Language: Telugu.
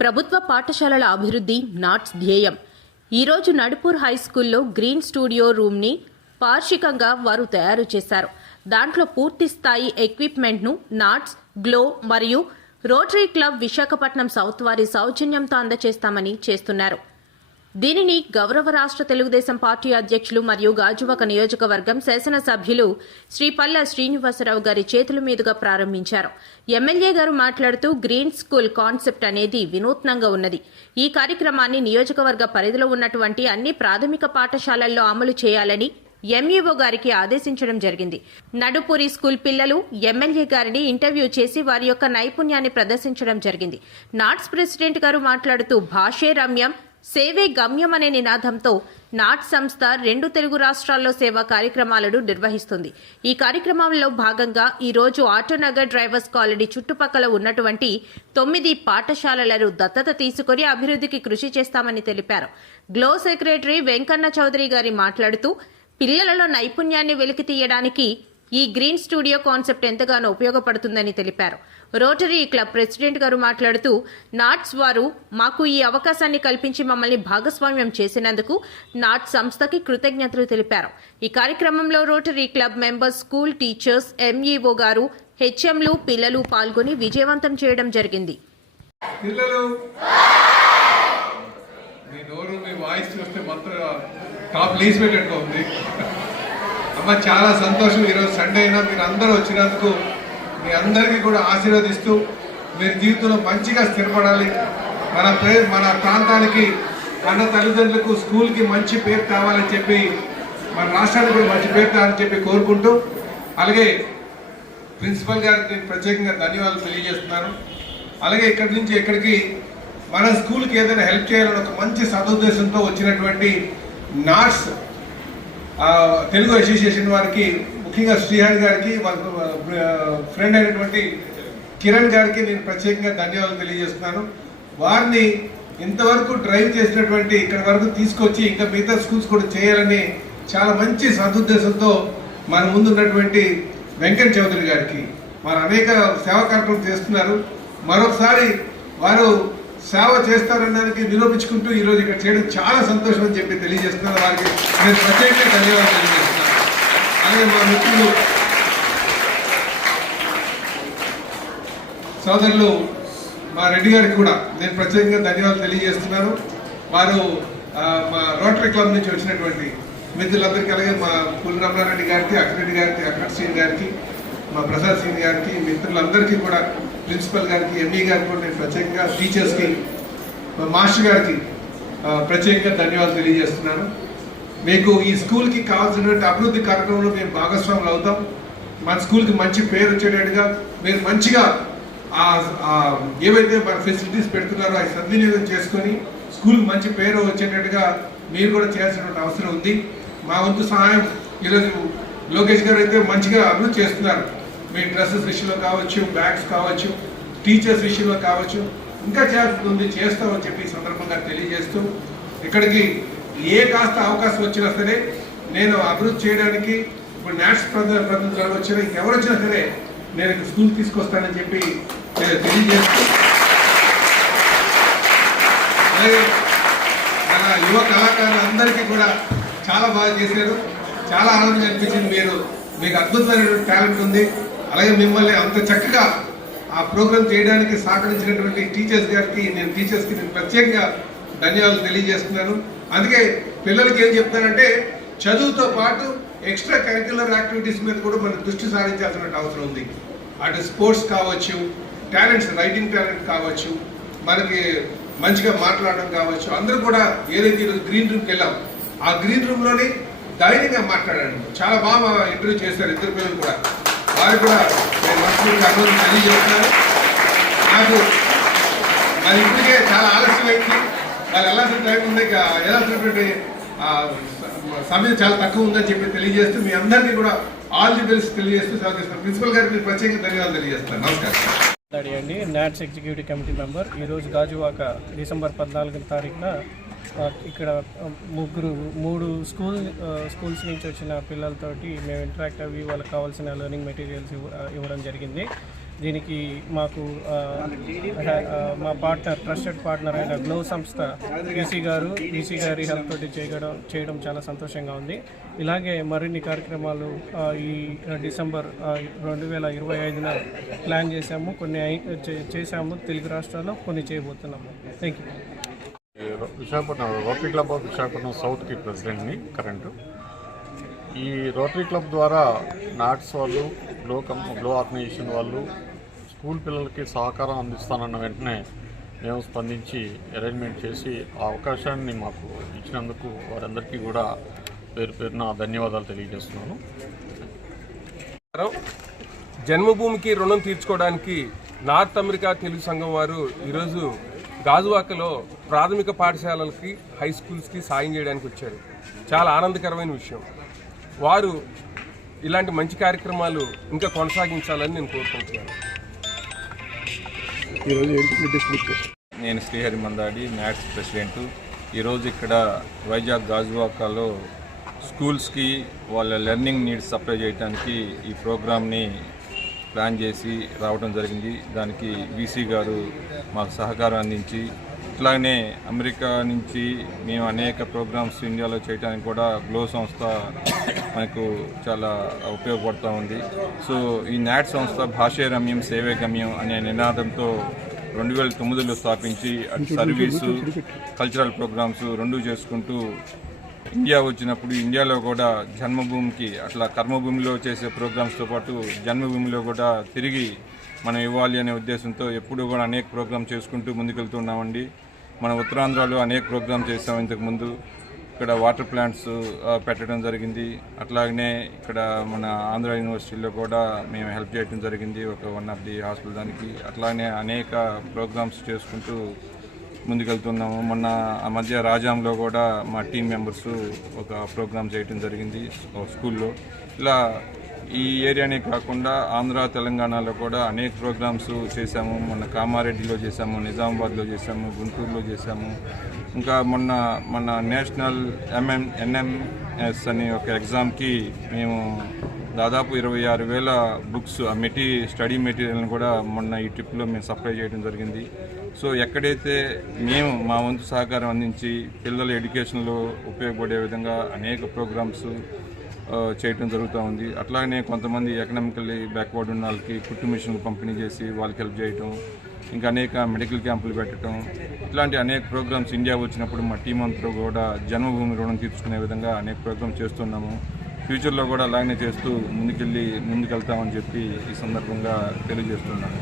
ప్రభుత్వ పాఠశాలల అభివృద్ధి నాట్స్ ధ్యేయం. ఈరోజు నడుపూర్ హై స్కూల్లో గ్రీన్ స్టూడియో రూమ్ని పార్షికంగా వారు తయారు చేశారు. దాంట్లో పూర్తి స్థాయి ఎక్విప్మెంట్ను నాట్స్ గ్లో మరియు రోటరీ క్లబ్ విశాఖపట్నం సౌత్ వారి సౌజన్యంతో అందజేస్తామని చేస్తున్నారు. దీనిని గౌరవ రాష్ట్ర తెలుగుదేశం పార్టీ అధ్యక్షులు మరియు గాజువాక నియోజకవర్గం శాసనసభ్యులు శ్రీ పల్ల శ్రీనివాసరావు గారి చేతుల మీదుగా ప్రారంభించారు. ఎమ్మెల్యే గారు మాట్లాడుతూ గ్రీన్ స్కూల్ కాన్సెప్ట్ అనేది వినూత్నంగా ఉన్నది. ఈ కార్యక్రమాన్ని నియోజకవర్గ పరిధిలో ఉన్నటువంటి అన్ని ప్రాథమిక పాఠశాలల్లో అమలు చేయాలని ఎంఈఓ గారికి ఆదేశించడం జరిగింది. నడుపూరి స్కూల్ పిల్లలు ఎమ్మెల్యే గారిని ఇంటర్వ్యూ చేసి వారి యొక్క నైపుణ్యాన్ని ప్రదర్శించడం జరిగింది. నాట్స్ ప్రెసిడెంట్ గారు మాట్లాడుతూ భాషే రమ్యం సేవే గమ్యం అనే నినాదంతో నాట్ సంస్థ రెండు తెలుగు రాష్ట్రాల్లో సేవా కార్యక్రమాలను నిర్వహిస్తుంది. ఈ కార్యక్రమంలో భాగంగా ఈరోజు ఆటోనగర్ డ్రైవర్స్ కాలనీ చుట్టుపక్కల ఉన్నటువంటి తొమ్మిది పాఠశాలలను దత్తత తీసుకుని అభివృద్ధికి కృషి చేస్తామని తెలిపారు. గ్లో సెక్రటరీ వెంకన్న చౌదరి గారి మాట్లాడుతూ పిల్లలలో నైపుణ్యాన్ని వెలికి తీయడానికి ఈ గ్రీన్ స్టూడియో కాన్సెప్ట్ ఎంతగానో ఉపయోగపడుతుందని తెలిపారు. రోటరీ క్లబ్ ప్రెసిడెంట్ గారు మాట్లాడుతూ నాట్స్ వారు మాకు ఈ అవకాశాన్ని కల్పించి మమ్మల్ని భాగస్వామ్యం చేసినందుకు నాట్ సంస్థకి కృతజ్ఞతలు తెలిపారు. ఈ కార్యక్రమంలో rotary club members school teachers MEO గారు హెచ్ఎంలు పిల్లలు పాల్గొని విజయవంతం చేయడం జరిగింది. పిల్లలు మీ నోరు మీ వాయిస్ చూస్తే టాప్ ఉంది. అమ్మ చాలా సంతోషం. ఈరోజు సండే అయినా మీరు అందరూ వచ్చినందుకు మీ అందరికీ కూడా ఆశీర్వదిస్తూ మీరు జీవితంలో మంచిగా స్థిరపడాలి. మన ప్రే మన ప్రాంతానికి మన తల్లిదండ్రులకు స్కూల్కి మంచి పేరు కావాలని చెప్పి మన రాష్ట్రానికి కూడా మంచి పేరు కావాలని చెప్పి కోరుకుంటూ అలాగే ప్రిన్సిపల్ గారికి నేను ప్రత్యేకంగా ధన్యవాదాలు తెలియజేస్తున్నాను. అలాగే ఇక్కడి నుంచి ఇక్కడికి మన స్కూల్కి ఏదైనా హెల్ప్ చేయాలని ఒక మంచి సదుద్దేశంతో వచ్చినటువంటి నాట్స్ తెలుగు అసోసియేషన్ వారికి ముఖ్యంగా శ్రీహరి గారికి వాళ్ళ ఫ్రెండ్ అయినటువంటి కిరణ్ గారికి నేను ప్రత్యేకంగా ధన్యవాదాలు తెలియజేస్తున్నాను. వారిని ఇంతవరకు డ్రైవ్ చేసినటువంటి ఇక్కడ వరకు తీసుకొచ్చి ఇంకా మిగతా స్కూల్స్ కూడా చేయాలని చాలా మంచి సదుద్దేశంతో మన ముందున్నటువంటి వెంకట్ చౌదరి గారికి వారు అనేక సేవా కార్యక్రమం చేస్తున్నారు. మరొకసారి వారు సేవ చేస్తారనడానికి నిరూపించుకుంటూ ఈరోజు ఇక్కడ చేయడం చాలా సంతోషం అని చెప్పి తెలియజేస్తున్నారు. వారికి నేను ప్రత్యేకంగా ధన్యవాదాలు తెలియజేస్తున్నాను. అలాగే మా మిత్రులు సోదరులు మా రెడ్డి గారికి కూడా నేను ప్రత్యేకంగా ధన్యవాదాలు తెలియజేస్తున్నాను. వారు మా రోటరీ క్లబ్ నుంచి వచ్చినటువంటి మిత్రులందరికీ అలాగే మా పులి రమణారెడ్డి గారికి అక్కరెడ్డి గారికి అక్కడ సింగ్ గారికి మా ప్రసాద్ సింగ్ గారికి మిత్రులందరికీ కూడా ప్రిన్సిపల్ గారికి ఎంఈ గారికి కూడా నేను ప్రత్యేకంగా టీచర్స్కి మా మాస్టర్ గారికి ప్రత్యేకంగా ధన్యవాదాలు తెలియజేస్తున్నాను. మీకు ఈ స్కూల్కి కావాల్సినటువంటి అభివృద్ధి కార్యక్రమంలో మేము భాగస్వాములు అవుతాం. మన స్కూల్కి మంచి పేరు వచ్చేటట్టుగా మీరు మంచిగా ఏవైతే మన ఫెసిలిటీస్ పెడుతున్నారో అవి సద్వినియోగం చేసుకొని స్కూల్కి మంచి పేరు వచ్చేటట్టుగా మీరు కూడా చేయాల్సినటువంటి అవసరం ఉంది. మా వంతు సహాయం ఈరోజు లోకేష్ గారు అయితే మంచిగా అభివృద్ధి చేస్తున్నారు. మీ డ్రెస్సెస్ విషయంలో కావచ్చు బ్యాగ్స్ కావచ్చు టీచర్స్ విషయంలో కావచ్చు ఇంకా చేయాల్సి ఉంది చేస్తామని చెప్పి ఈ సందర్భంగా తెలియజేస్తూ ఇక్కడికి ఏ కాస్త అవకాశం వచ్చినా సరే నేను అభివృద్ధి చేయడానికి ఇప్పుడు నేషనల్ ప్రతినిధులు వచ్చినా ఇంకెవరు వచ్చినా సరే నేను స్కూల్ తీసుకొస్తానని చెప్పి నేను తెలియజేస్తూ అలాగే మన యువ కళాకారులందరికీ కూడా చాలా బాగా చేశారు. చాలా ఆనందం అనిపించింది. మీరు మీకు అద్భుతమైనటువంటి టాలెంట్ ఉంది. అలాగే మిమ్మల్ని అంత చక్కగా ఆ ప్రోగ్రామ్ చేయడానికి సహకరించినటువంటి టీచర్స్ గారికి నేను టీచర్స్కి నేను ప్రత్యేకంగా ధన్యవాదాలు తెలియజేస్తున్నాను. అందుకే పిల్లలకి ఏం చెప్తానంటే చదువుతో పాటు ఎక్స్ట్రా కరిక్యులర్ యాక్టివిటీస్ మీద కూడా మనం దృష్టి సారించాల్సిన అవసరం ఉంది. అటు స్పోర్ట్స్ కావచ్చు టాలెంట్స్ రైటింగ్ టాలెంట్ కావచ్చు మనకి మంచిగా మాట్లాడడం కావచ్చు అందరూ కూడా ఏదైతే ఈరోజు గ్రీన్ రూమ్కి వెళ్ళాం ఆ గ్రీన్ రూమ్లోనే ధైర్యంగా మాట్లాడాను చాలా బాగా ఇంటర్వ్యూ చేశారు ఇద్దరు పిల్లలు కూడా. వారు కూడా నేను మనస్ఫూర్తిగా అభినందనలు తెలియజేస్తున్నాను నాకు మరి ఇప్పటికే చాలా ఆలస్యం అయింది. వాళ్ళు వెళ్ళాల్సిన టైం ఉంది. ఇక వెళ్ళాల్సినటువంటి ఆ, సమయం చాలా తక్కువ ఉందని చెప్పి తెలియజేస్తూ మీ అందరినీ కూడా ఆల్ ది తెలియజేస్తూ సాధిస్తాను ప్రిన్సిపల్ గారికి ప్రత్యేక ధన్యవాదాలు తెలియజేస్తాను నమస్కారం. అండి. NATS executive committee member. ఈరోజు గాజువాక డిసెంబర్ పద్నాలుగు తారీఖున ఇక్కడ ముగ్గురు మూడు స్కూల్ స్కూల్స్ నుంచి వచ్చిన పిల్లలతోటి మేము ఇంటరాక్ట్ అవి వాళ్ళకి కావాల్సిన లెర్నింగ్ మెటీరియల్స్ ఇవ్వ- ఇవ్వడం జరిగింది. దీనికి మాకు మా పార్ట్నర్ ట్రస్టెడ్ పార్ట్నర్ అయిన గ్లో సంస్థ ఈసీ గారు ఈసీ గారి హెల్ప్ తోటి చేయడం చేయడం చాలా సంతోషంగా ఉంది. ఇలాగే మరిన్ని కార్యక్రమాలు ఈ డిసెంబర్ రెండు వేల ఇరవై ఐదున ప్లాన్ చేశాము. కొన్ని అయి- చే- చేశాము. తెలుగు రాష్ట్రాల్లో కొన్ని చేయబోతున్నాము. Thank you Visakhapatnam rotary club of Visakhapatnam సౌత్కి ప్రెసిడెంట్ని కరెంటు ఈ రోటరీ క్లబ్ ద్వారా నాట్స్ వాళ్ళు గ్లో కం గ్లో ఆర్గనైజేషన్ వాళ్ళు స్కూల్ పిల్లలకి సహకారం అందిస్తానన్న వెంటనే మేము స్పందించి అరేంజ్మెంట్ చేసి ఆ అవకాశాన్ని మాకు ఇచ్చినందుకు వారందరికీ కూడా పేరు పేరున ధన్యవాదాలు తెలియజేస్తున్నాను. జన్మభూమికి రుణం తీర్చుకోవడానికి నార్త్ అమెరికా తెలుగు సంఘం వారు ఈరోజు గాజువాకలో ప్రాథమిక పాఠశాలలకి హై స్కూల్స్కి సాయం చేయడానికి వచ్చారు. చాలా ఆనందకరమైన విషయం. వారు ఇలాంటి మంచి కార్యక్రమాలు ఇంకా కొనసాగించాలని నేను కోరుకుంటున్నాను. నేను శ్రీహరి మందాడి మ్యాథ్స్ ప్రెసిడెంట్. ఈరోజు ఇక్కడ వైజాగ్ గాజువాకాలో స్కూల్స్కి వాళ్ళ లెర్నింగ్ నీడ్స్ సప్లై చేయడానికి ఈ ప్రోగ్రామ్ని ప్లాన్ చేసి రావడం జరిగింది. దానికి వీసీ గారు మాకు సహకారం అందించి ఇట్లానే అమెరికా నుంచి మేము అనేక ప్రోగ్రామ్స్ ఇండియాలో చేయడానికి కూడా గ్లో సంస్థ మనకు చాలా ఉపయోగపడుతూ ఉంది. సో ఈ నాట్ సంస్థ భాషే రమ్యం సేవే గమ్యం అనే నినాదంతో రెండు వేల తొమ్మిదిలో స్థాపించి అటు సర్వీసు కల్చరల్ ప్రోగ్రామ్స్ రెండు చేసుకుంటూ ఇండియా వచ్చినప్పుడు ఇండియాలో కూడా జన్మభూమికి అట్లా కర్మభూమిలో చేసే ప్రోగ్రామ్స్తో పాటు జన్మభూమిలో కూడా తిరిగి మనం ఇవ్వాలి అనే ఉద్దేశంతో ఎప్పుడూ కూడా అనేక ప్రోగ్రామ్ చేసుకుంటూ ముందుకెళ్తున్నామండి మన ఉత్తరాంధ్రలో అనేక ప్రోగ్రామ్ చేసాం ఇంతకుముందు ఇక్కడ వాటర్ ప్లాంట్స్ పెట్టడం జరిగింది. అట్లాగనే ఇక్కడ మన ఆంధ్ర యూనివర్సిటీలో కూడా మేము హెల్ప్ చేయడం జరిగింది. ఒక వన్ ఆఫ్ ది హాస్పిటల్ దానికి. అట్లాగనే అనేక ప్రోగ్రామ్స్ చేసుకుంటూ ముందుకెళ్తున్నాము. మొన్న ఆ మధ్య రాజాంలో కూడా మా టీం మెంబర్స్ ఒక ప్రోగ్రామ్ చేయడం జరిగింది ఒక స్కూల్లో. ఇలా ఈ ఏరియానే కాకుండా ఆంధ్ర తెలంగాణలో కూడా అనేక ప్రోగ్రామ్స్ చేశాము. మొన్న కామారెడ్డిలో చేశాము నిజామాబాద్లో చేశాము గుంటూరులో చేశాము. ఇంకా మొన్న మన నేషనల్ ఎంఎం ఎన్ఎంఎస్ అనే ఒక ఎగ్జామ్కి మేము దాదాపు ఇరవై ఆరు వేల బుక్స్ ఆ మెటీ స్టడీ మెటీరియల్ని కూడా మొన్న ఈ ట్రిప్లో మేము సప్లై చేయడం జరిగింది. సో ఎక్కడైతే మేము మా వంతు సహకారం అందించి పిల్లల ఎడ్యుకేషన్లో ఉపయోగపడే విధంగా అనేక ప్రోగ్రామ్స్ చేయటం జరుగుతూ ఉంది. అట్లాగే కొంతమంది ఎకనామికల్లీ బ్యాక్వర్డ్ ఉన్న వాళ్ళకి కుట్టు మిషన్లు పంపిణీ చేసి వాళ్ళకి హెల్ప్ చేయటం ఇంకా అనేక మెడికల్ క్యాంపులు పెట్టడం ఇట్లాంటి అనేక ప్రోగ్రామ్స్ ఇండియా వచ్చినప్పుడు మా టీం అంతా కూడా జన్మభూమి రుణం తీర్చుకునే విధంగా అనేక ప్రోగ్రామ్స్ చేస్తున్నాము. ఫ్యూచర్లో కూడా అలాగనే చేస్తూ ముందుకెళ్ళి ముందుకెళ్తామని చెప్పి ఈ సందర్భంగా తెలియజేస్తున్నాను.